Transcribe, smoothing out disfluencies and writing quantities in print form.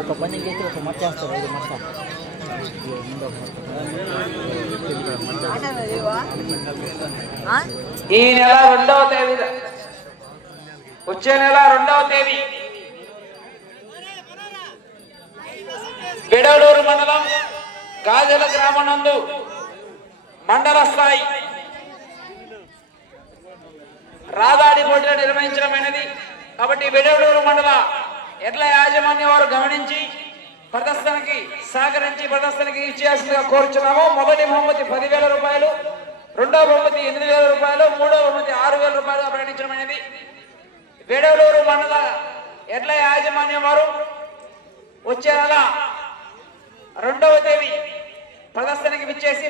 ఒక పని చేసి ఒక మచ్చ వేస్తారు 5 మచ్చ ఈ నెల 2వ తేదీ వచ్చే నెల 2వ తేదీ బెడవలూరు మండలం గాజల గ్రామం నందు మండల స్థాయి రాదాడి పోటీలు నిర్వహించడమైనది. కాబట్టి బెడవలూరు మండల ఎడ్ల యాజమాన్యం వారు గమనించి ప్రదర్శనకి సహకరించి ప్రదర్శనకి ఇచ్చేయాల్సిందిగా కోరుచున్నాము. మొదటి బహుమతి 10,000 రూపాయలు, రెండవ బహుమతి 8,000 రూపాయలు, మూడవ బహుమతి 6,000 రూపాయలుగా ప్రకటించడమైనది. బెడవలూరు మండల ఎడ్ల యాజమాన్యం వారు వచ్చే నెల 2వ తేదీ ప్రదర్శనకి విచ్చేసి